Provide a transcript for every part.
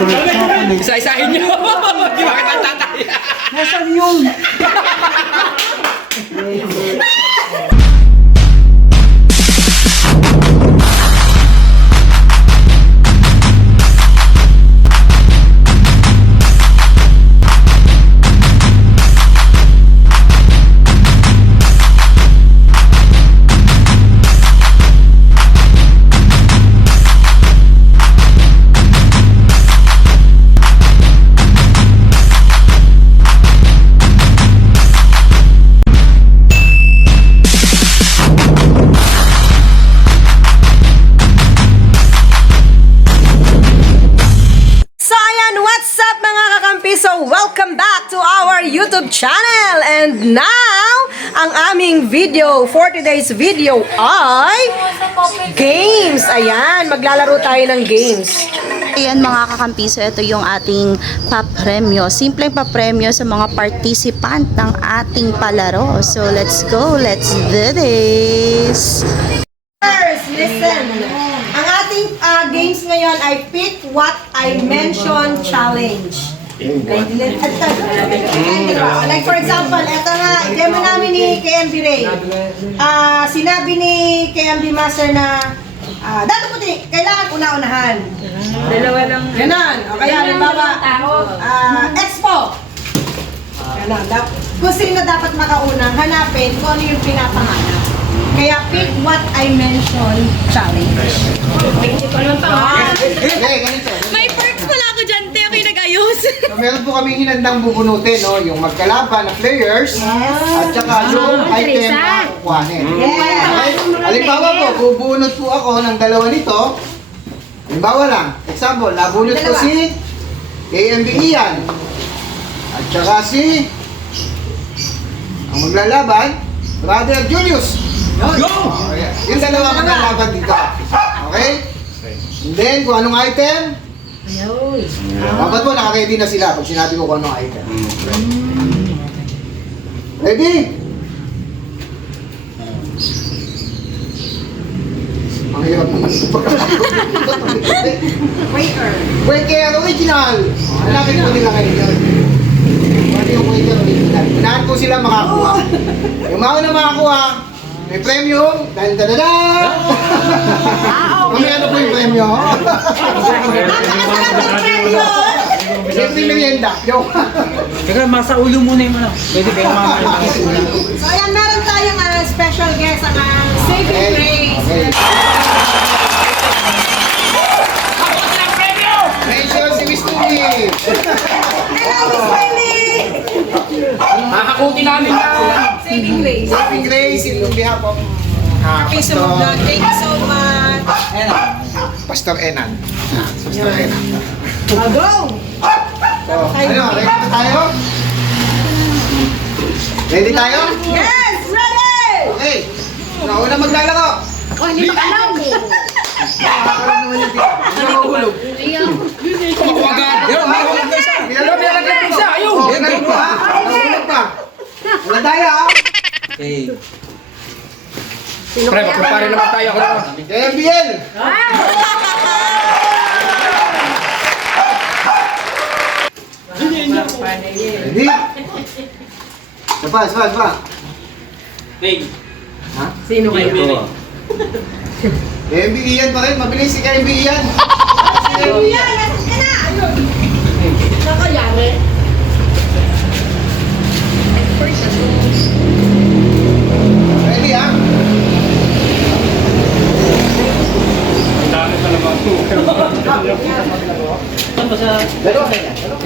Isa-isahin nyo. Di ba kita tatay? Nasaan yun? So, welcome back to our YouTube channel. And now, ang aming video for today's video ay games. Ayan, maglalaro tayo ng games. Ayan mga kakampiso, ito yung ating papremyo. Simpleng papremyo sa mga participant ng ating palaro. So, let's go. Let's do this. First, listen. Ang ating games ngayon ay Pick What I Mention Challenge. Like for example, ito nga, demo namin ni KMB Ray. Sinabi ni KMB Master na dato puti, kailangan una-unahan. Dalawa lang. Ganon. O kaya, halimbawa, Expo. Ganon. Kung sino dapat makaunang, hanapin kung ano yung pinapangalan. Kaya Pick What I Mention Challenge. May perks pala ako dyan, te. Ako'y nag-ayos. So, meron po kami hinandang bubunutin, no? Yung magkalaban na players at saka yung item na kukuhanin. Okay? Halimbawa po, bubunot po ako ng dalawa nito. Halimbawa lang, example, nabunot ko si KMB Ian at saka si ang maglalaban, Brother Julius. Go! Yung dalawa maglalaban dito. Okay? And then, kung anong item, dapat po naka-ready na sila pag sinabi ko kung anong item. Ready? Ang hirap naman. Quaker original. Hanapin ko nila kayo dyan. Ano yung Quaker original? Unahan po sila makakuha. Yung mauna makakuha, may premium. Dan-da-da-da! Mamaya ano po yung premium? Siyempre merienda. Joke. Teka, masa ulo muna yung ano. Pwede kayo mamaya sa ulo. So ayan, meron tayong special guest ang Saving Grace. Mention si Miss Tumi. Hello, Miss Wendy! Makakuti namin. Saving Grace. Saving Grace in behalf of Piso mo vlog. Thank you so much. Pastor Enan. Pastor Enan. Go! So, ano, ready na tayo? Ready tayo? Yes! Ready! Okay. Una maglalaro. Oh, hindi pa alam. Nakakaroon naman yung tita. Hindi na mahulog. Agad. Pero may hulog na isa. Nilalaglag na isa. Ayun. Oh, ganun pa. Mahulog pa. Wala tayo ha. Okay. Pre, magkumpare naman tayo. Ako naman. KMBL. Ready? Sapa. Hey. Ha? Sino kayo? KMB Ian pa rin. Mabilis si KMB Ian. Yan! Nasaan ka na? Ayun! Nakayari. Ready ha?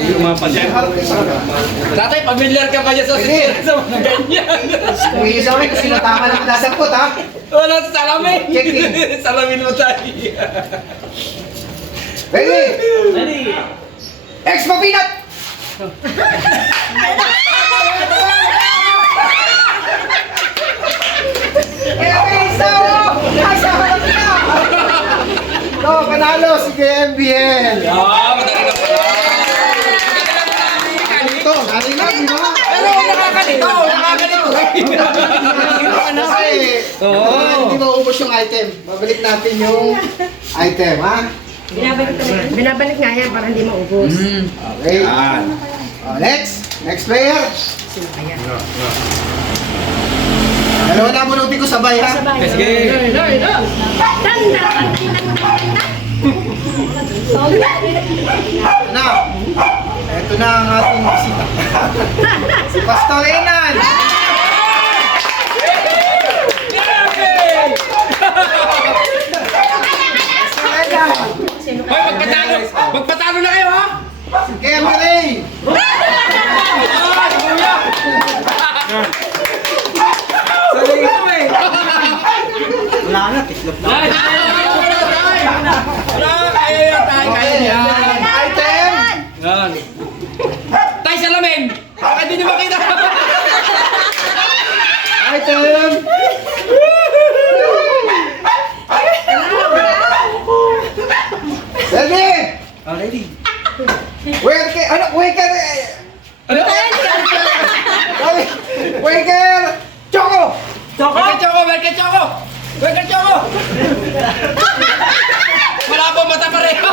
Yung mga pasyente. Tatay, familiar ka pa dyan sa sa mga ganyan. Umiisa kami kasi natama na madasangkot ha. Wala sa salamin. Checking. Salamin mo tayo. Ready? Ready? Expo Peanut! Panalo si KMBL! Madali na pala. Ito, narinig, di ba? Pero nakakalito. Kasi, hindi maubos yung item. Babalik natin yung item, ha? Binabalik nga yan para hindi maubos. Okay. Next player. Dalawa na bunutin ko sabay ha. Sige. Na. Ito na ang ating bisita. Si Pastor Enan. Hoy, magpatalo na kayo, ha? Si Kem Ray. Ah, si Kuya. Kaya yan. Item. Yan. Tay, salamin! Baka hindi nyo makita. Item. Ready? Ready. Waker. Ano? Waker. Choco. Welcome Choco! Welcome Choco! Welcome Choco! Wala po mata pareho!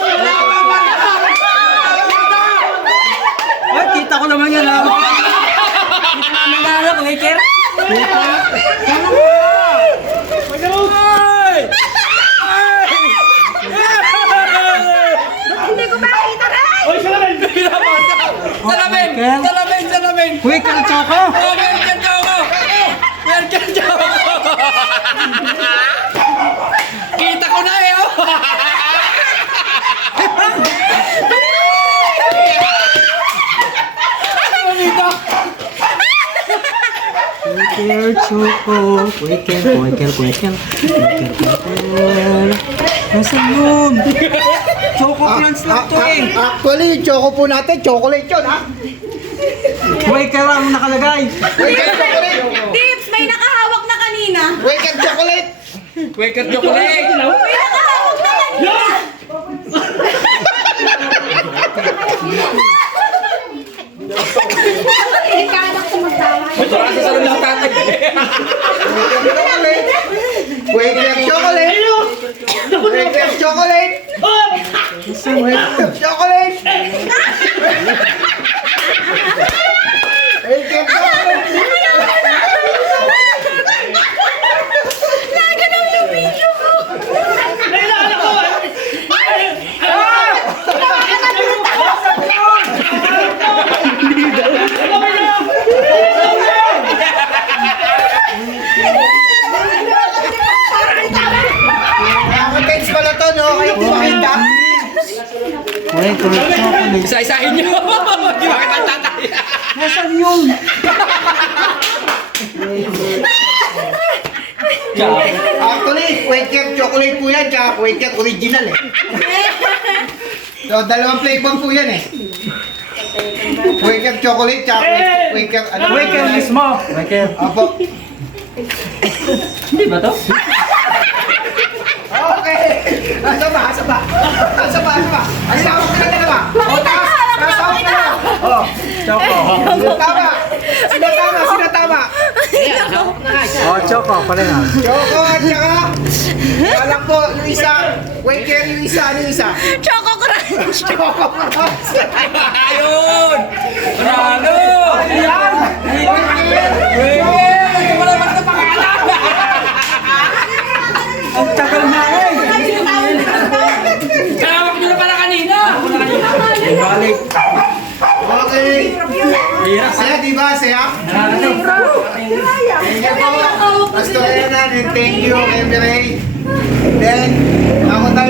Wala po mata! Ay, kita ko naman yan, ha? Kita namin na, ano, Waker? Kita? Sana mo! Ay! Hindi ko makita rin! Salamin! Salamin! Salamin! Waker, Choco! Oh, welcome Choco! Welcome Choco! Kita ko na eh! Oh. Waker, Choco! Waker, Waker, Waker! Waker, Waker! Nasaan yun? Choco plants lang to eh! Actually, yung choco po natin, chocolate yun ha. Waker ang nakalagay! Waker chocolate. Tips, may nakahawak na kanina. Waker chocolate. Welcome chocolate! May nakahawak na kanina. Parang sa salon ng tatay. Waker chocolate. Waker chocolate. Waker chocolate. Waker chocolate. Nakaka-tense pala to, no? Kaya di makita. Waker, chocolate! Isa-isahin nyo. Di ba kita tatay? Nasaan yun? Actually, Quaker chocolate po yan, tsaka Quaker original eh. So, dalawang flavor po yan eh. Quaker chocolate, tsaka Quaker, ano? Waker mismo! Waker! Opo. Hindi ba to? Okay. Asa ba? Asa ba? Asa ba? Asa ba? Asa ba? Asa ba? O, taas. Taas ako ka na. O. Choco! Sino tama? Sino tama? Sino tama? Oh, Choco, pala nga. Choco at saka. Alam po, yung isa. Quaker yung isa. Ano yung isa? Choco Crunch. Choco Crunch. Ayun! Ano? Ayan. Wala ba ito pangalan? Ang tagal na eh! Tawag nyo na pala kanina! Balik! Okay. Saya, di ba? Saya? Thank you po. Pastor Enan, and thank you, Emre. Then, ako tayo